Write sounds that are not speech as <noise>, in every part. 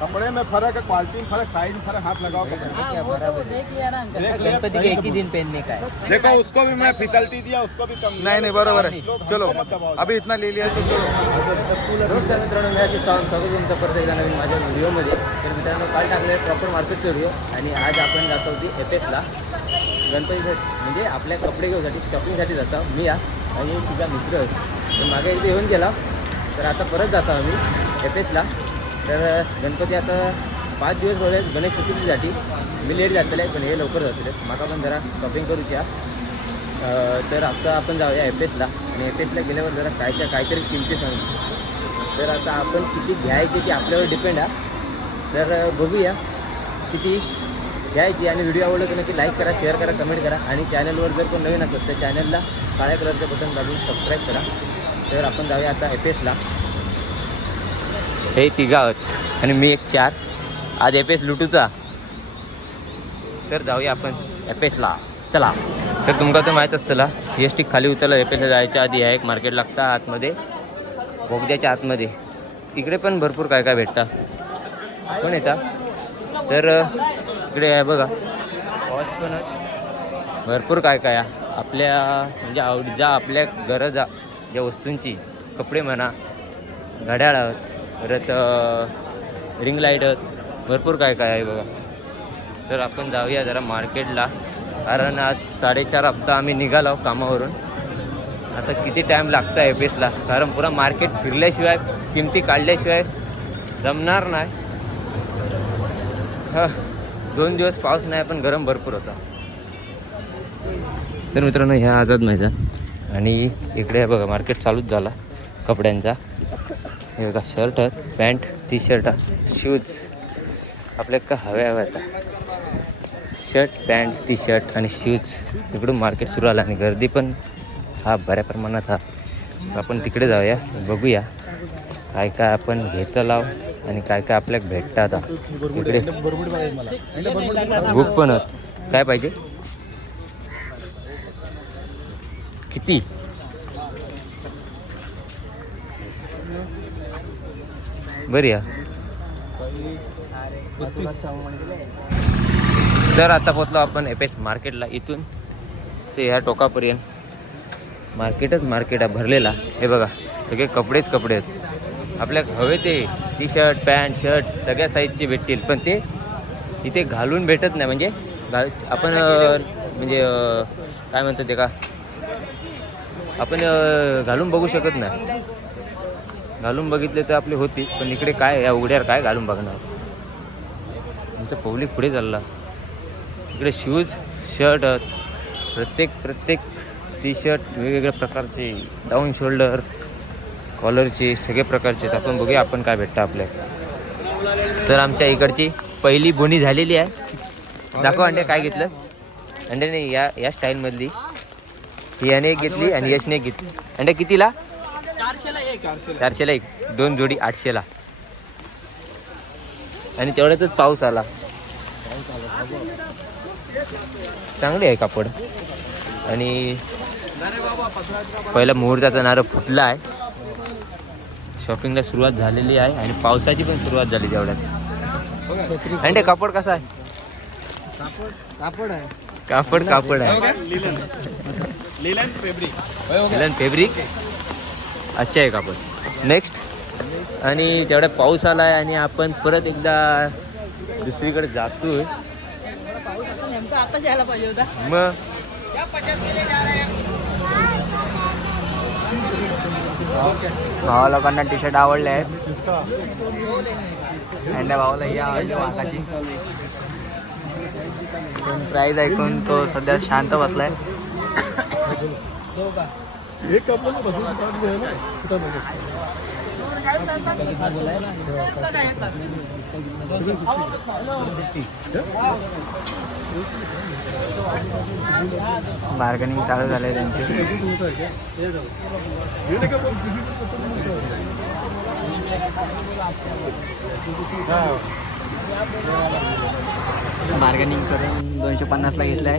कपड़े में फर्क है क्वालिटी में फर्क साइज में फर्क हाथ लगाओ कपड़े में। क्या बराबर है। देख लिया गणपति के एक ही दिन पहनने का है। देखो उसको भी मैं फिसल्टी दिया उसको भी कम नाही। नाही बरोबर आहे लोग चलो। अभी इतना ले लिया तो चलो। नमस्कार मित्रांनो मी असे स्वागत तुमचं परत एकदा नवीन माझ्या व्हिडिओमध्ये. तर मित्रांनो काल टाकले प्रॉपर मार्केटचे व्हिडिओ आणि आज आपण जातो होती एफ एसला गणपतीसाठी म्हणजे आपल्या कपडे घेऊसाठी शॉपिंगसाठी जातो मी या आणि तिचा मित्र तर मागे एकदा येऊन गेला. तर आता परत जातो आम्ही एफ एसला तर गणपती आता पाच दिवस झाले गणेश चतुर्थीसाठी. मी लेट जातले पण हे लवकर जातले माका पण जरा शॉपिंग करूच्या तर आता आपण जाऊया एफ एसला आणि एफ एसला गेल्यावर जरा कायच्या काहीतरी किमती सांगू. तर आता आपण किती घ्यायचे ते आपल्यावर डिपेंड आहे तर बघूया किती घ्यायची. आणि व्हिडिओ आवडला तर नक्की लाईक करा शेअर करा कमेंट करा. आणि चॅनलवर जर कोण नवीन असेल तर चॅनलला काळ्या कलरचं बटन दाबून सबस्क्राईब करा. तर आपण जाऊया आता एफ एसला हे तिघा आहोत. आणि मी एक चार. आज एफ एस लुटूचा. तर जाऊया आपण एफ एसला चला. तर तुमका तर माहीत असतला सी एस टी खाली उतरलं एफ एसला जायच्या आधी आहे एक मार्केट लागतं आतमध्ये. बोगद्याच्या आतमध्ये. तिकडे पण भरपूर काय काय भेटतं. पण येता? तर इकडे आहे बघा. वॉच पण भरपूर काय काय आहे. आपल्या म्हणजे आवड ज्या आपल्या गरजा ज्या वस्तूंची कपडे म्हणा घड्याळ आहोत परत रिंग लाइट भरपूर काय काय आहे बघा. तर आपण जाऊया जरा मार्केटला कारण आज साडेचार हप्ता आम्ही निघालो कामावरून. आता किती टाईम लागतो आहे बेसला कारण पुरा मार्केट फिरल्याशिवाय किमती काढल्याशिवाय जमणार नाही. हां दोन दिवस पाऊस नाही पण गरम भरपूर होता. तर मित्रांनो ह्या आझाद मैदान. आणि इकडे आहे बघा मार्केट चालूच झाला कपड्यांचा. हे बघा शर्ट आहेत. पॅन्ट टी शर्ट शूज आपल्या का हव्या हव्या आता शर्ट पॅन्ट टी शर्ट आणि शूज तिकडून मार्केट सुरू आलं आणि गर्दी पण हा बऱ्या प्रमाणात हा. आपण तिकडे जाऊया बघूया काय काय आपण घेतो लाव आणि काय काय आपल्याला भेटतं आता इकडे. बुक पण आहेत काय पाहिजे? किती? बरी या. तर आता पोचलो आपण एपेस एस मार्केटला इथून. ते ह्या टोकापर्यंत. मार्केटच मार्केट आहे भरलेला. हे बघा सगळे कपडेच कपडे आहेत. आपल्या हवे ते टी शर्ट पॅन्ट शर्ट सगळ्या साईजचे भेटतील. पण ते इथे घालून भेटत नाही. म्हणजे घाल आपण म्हणजे काय म्हणतात ते का? आपण घालून बघू शकत नाही. घालून बघितले तर आपले होती पण इकडे काय या उघड्यावर काय घालून बघणार? आमचं पब्लिक पुढे चालला. इकडे शूज शर्ट प्रत्येक प्रत्येक टी शर्ट वेगवेगळ्या प्रकारचे डाऊन शोल्डर कॉलरचे सगळे प्रकारचे आपण बघूया आपण काय भेटतं आपल्या तर आमच्या इकडची पहिली बोनी झालेली आहे. दाखव अंडे काय घेतलं? अंडे नाही या या स्टाईलमधली ही याने घेतली आणि यशने घेतली. अंडे कितीला? चारशेला एक दोन जोडी आठशेला. आणि तेवढ्यातच पाऊस आला. चांगले आहे कापड. आणि पहिला मुहूर्ताचा नारळ फुटला आहे शॉपिंगला सुरुवात झालेली आहे आणि पावसाची पण सुरुवात झाली तेवढ्यात. आणि ते कापड कसा आहे? कापड आहे. कापड कापड आहे. लीलन फैब्रिक मिलन फॅब्रिक अच्छा आहे आपण. नेक्स्ट आणि तेवढा पाऊस आला आहे आणि आपण परत एकदा दुसरीकडे जातोय. आता मग? भावा लोकांना टी शर्ट आवडले आहेत. आणि त्या भावाला ही आवडली वासाची प्राईज ऐकून तो सध्या शांत बसलाय. एक कपड़े में बदल दुकान जो है ना? कितना बड़ा बार्गनिंग चालू झालंय त्यांची. ये देखो वो किसी को पसंद नहीं है हाँ बार्गनिंग करून दोनशे पन्नासला घेतलं आहे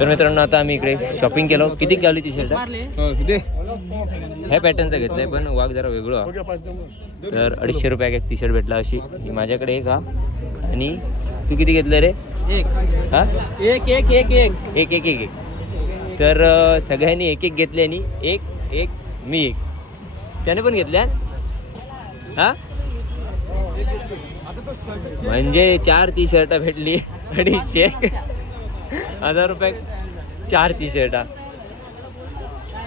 तर मित्रांनो आता आम्ही इकडे शॉपिंग केलं. किती लावली ती शर्ट ह्या पॅटर्नचं घेतलाय पण वाघ जरा वेगळं. तर अडीचशे रुपयाक एक टी शर्ट भेटला अशी. माझ्याकडे एक हा. आणि तू किती घेतलं रे? एक. हा? एक एक एक एक. एक एक एक तर सगळ्यांनी एक एक घेतले आणि एक एक मी एक. त्याने पण घेतल्या? हा? म्हणजे चार टी शर्ट भेटली अडीचशे हजार रुपये चार टी शर्टा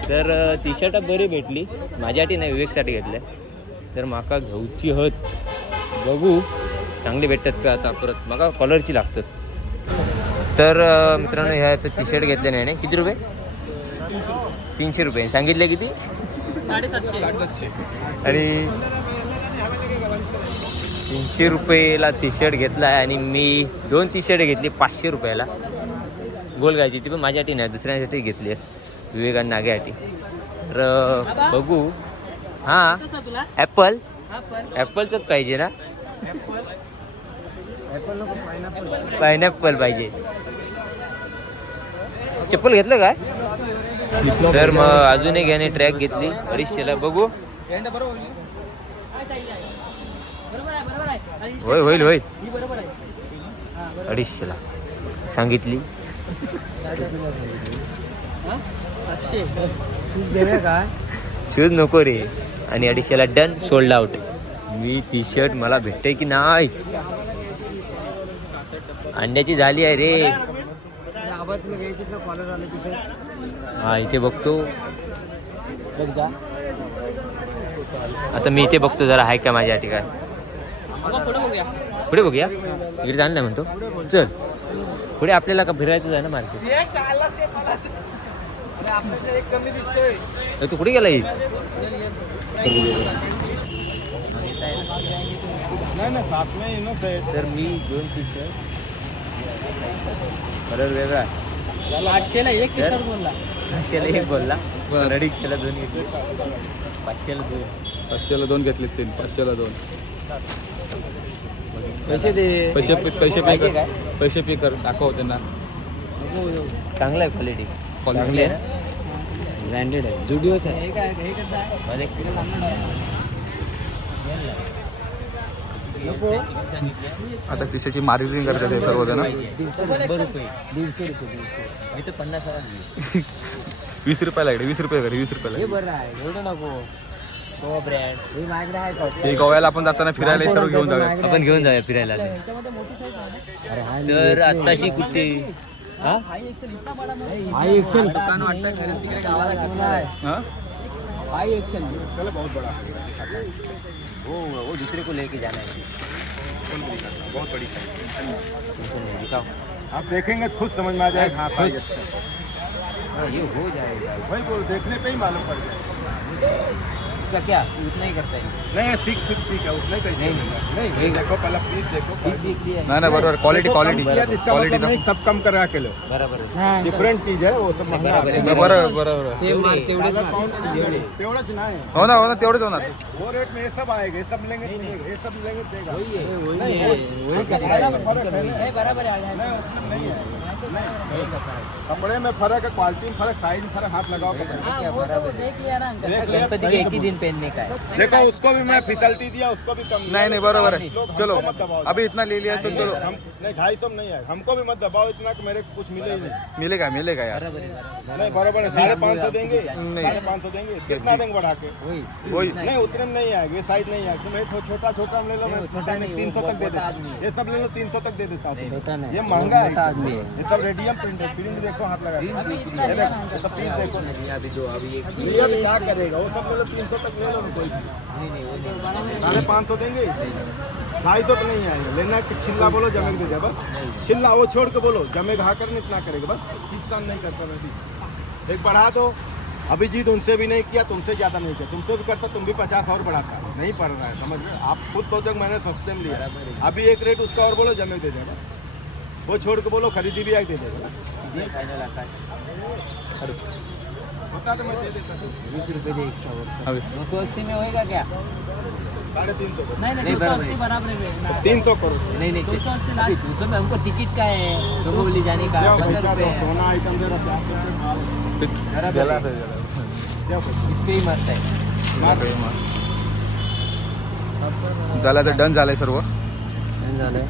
तर टी शर्ट बरी भेटली. माझ्यासाठी नाही विवेकसाठी घेतल्या तर माका घेऊची हत. बघू चांगली भेटतात का आता परत. मला कॉलरची लागतात. तर मित्रांनो ह्या टी शर्ट घेतले नाही किती रुपये? तीनशे रुपये. सांगितले किती? आणि तीनशे रुपयेला टी शर्ट घेतला आहे. आणि मी दोन टी शर्ट घेतली पाचशे रुपयाला. गोल घ्यायची ती पण माझ्यासाठी नाही दुसऱ्यांसाठी घेतली आहे. विवेकान नागेसाठी तर बघू. हां. ॲपल ॲपलचंच तर पाहिजे ना. पायनॅपल पाहिजे. चप्पल घेतलं काय? तर मग अजूनही घ्याने ट्रॅक घेतली. अडीचशेला बघू. होईल. होईल होईल अडीचशेला. सांगितली. शूज नको रे. आणि अडीचशेला डन सोल्ड आउट मी टी शर्ट मला भेटते की नाही? अंड्याची झाली आहे रे. हा इथे बघतो. आता मी इथे बघतो जरा आहे का माझ्या ठिकाण. पुढे बघूया. इकडे जाणं म्हणतो. चल. पुढे आपल्याला का फिरायचं आहे ना मार्केट एक कमी दिसतोय. ए, तू कुठे गेला ही तर मी दोन टी शर्ट कलर वेगळा. आठशेला एक टी शर्ट बोलला. पाचशेला एक बोलला. अडीचशेला दोन घेतले पाचशेला दोन. पाचशेला दोन घेतले तीन पाचशेला दोन. पैसे दे. पैसे पैसे पे कर. पैसे पे कर. दाखव त्यांना. चांगलं आहे क्वालिटी चांगली आहे. ब्रँडेड आहे. जुडिओच आहे. आता पिशाची मार्केटिंग करतात हे सर्व जण. दीडशे रुपये. पन्नास <laughs> वीस रुपयाला वीस रुपये वीस रुपयाला एवढं नको. हो, ते गोव्याला आपण जाताना फिरायला सर्व घेऊन जाऊया. आपण घेऊन जाऊया फिरायला तर आत्ताशी कुठे? आई एक्सेल आहे आई एक्सेल. चलो बहुत बड़ा. वो हो, वो हो, को लेके जाना है। बहुत बड़ी दिखाओ। आप देखेंगे खुद समझ में आ जाएगा हाँ पाई एक्सेल ये हो जाएगा। वही बोल देखने पे ही मालूम पड़ जाएगा। इसका क्या? उतना ही करता है। नहीं सिक्स फिफ्टी का उतना ही नहीं, नहीं। नहीं देखो पहले प्लीज़ देखो नाही नाही बरोबर क्वालिटी क्वालिटी तो क्वालिटी नहीं सब कम करा के लो। बराबर डिफरेंट चीज़ है वो सब महँगा बराबर है। बरोबर बरोबर सेम माल तेवढेच सादा पाउंड कीजिए। तेवढंच नाही हो। ना हो। ना तेवढेच होणार वो रेट में सब आएगा सब लेंगे ये सब लेंगे देगा। वही है वही है वो- वही करेगा। है ना। हे नहीं है। कपड़े में फ़र्क है क्वालिटी में फ़र्क साइज़ में फ़र्क हाथ लगाओ कपड़े। में। हा, तो गणपति के एक ही दिन पहनने का है। देखो उसको भी मैं फिसल्टी दिया उसको भी कम नहीं नहीं बरोबर है। चलो अभी इतना ले लिया तो चलो। हम नहीं ढाई सौ नहीं है हमको भी मत दबाओ इतना कि मेरे कुछ मिले ही नहीं। मिलेगा मिलेगा यार। बराबर है नहीं बराबर है साढ़े पाँच सौ देंगे। साढ़े पाँच सौ देंगे। कितना देंगे बढ़ा के? वही। नहीं उतने में नहीं आएगा ये साइज़ नहीं आएगा। तुम्हें छोटा छोटा ले लो छोटा नहीं तीन सौ तक दे देता। हूँ। ये सब ले लो तीन सौ तक दे देता। हूँ ये महँगा है। आदमी है। सब रेडियम प्रिंट है। प्रिंट देखो हाथ लगा ये देखो सब प्रिंट देखो। अभी दो अभी एक ये भी क्या करेगा? वो सब लो तीन सौ तक ले लो कोई नहीं। नहीं वही नहीं। साढ़े पाँच सौ देंगे? ढाई सौ तो नहीं आएगा। लेना कि छिल्ला बोलो जमे दे जाए बस। छिल्ला वो छोड़ के बोलो जमे घा कर इतना करेगा बस। किस्तान नहीं करता मैं एक बढ़ा दो। अभी जीत उनसे भी नहीं किया तुमसे ज़्यादा नहीं किया। तुमसे भी करता तुम भी पचास और बढ़ाता। नहीं पड़ रहा है समझ रहे आप खुद सोचो मैंने सस्ते में लिया। अभी एक रेट उसका और बोलो जमे दे देगा वो छोड़ के बोलो खरीदी भी आके दे देगा बता दो मैं दे देता हूँ। वीस रुपये दे एक्स्ट्रा हवे. दो सौ अस्सी में होएगा क्या? साढ़े तीन सौ। करो। नहीं नहीं दो सौ बराबर अस्सी है. बराबर है। तीन सौ करो। नहीं नहीं दो सौ अस्सी अभी लास्ट दूसरे में हमको टिकट का है डोंबिवली जाने का पंद्रह रुपये है. सोना आइटम दे रहा जला ही मस्त झालं तर डन झालंय सर्व. झालंय।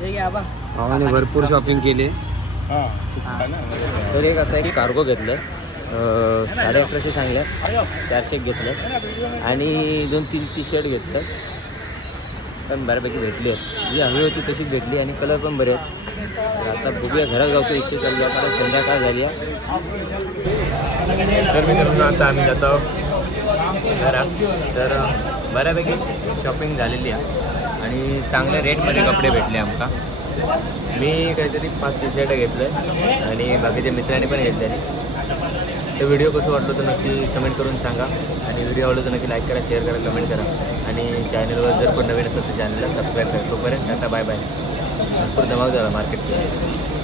ठीक आहे आबा भावाने भरपूर शॉपिंग केली. तर एक आता एक कार्गो घेतलं. साडे अकराशे सांगलं चारशे घेतलं. आणि दोन तीन टी शर्ट घेतलं. पण बऱ्यापैकी भेटली. आहेत जी हवी होती तशीच भेटली आणि कलर पण बरे आहेत. तर आता बघूया घरात जाऊतो इच्छा चालली आहे. कारण संध्याकाळ झाली आहे. तर मित्रांनो आता आम्ही जातो घरात. तर बऱ्यापैकी शॉपिंग झालेली आहे. आणि चांगल्या रेटमध्ये कपडे भेटले आमका. मी काहीतरी पाच टी शर्ट घेतलं आणि बाकीच्या मित्रांनी पण घेतले तर व्हिडिओ कसं वाटलं तर नक्की कमेंट करून सांगा. आणि व्हिडिओ आवडलं तर नक्की लाईक करा शेअर करा कमेंट करा. आणि चॅनलवर जर पण नवीन असेल तर चॅनलला सबस्क्राईब करा. तोपर्यंत आता बाय बाय भरपूर दमाग झाला मार्केटचा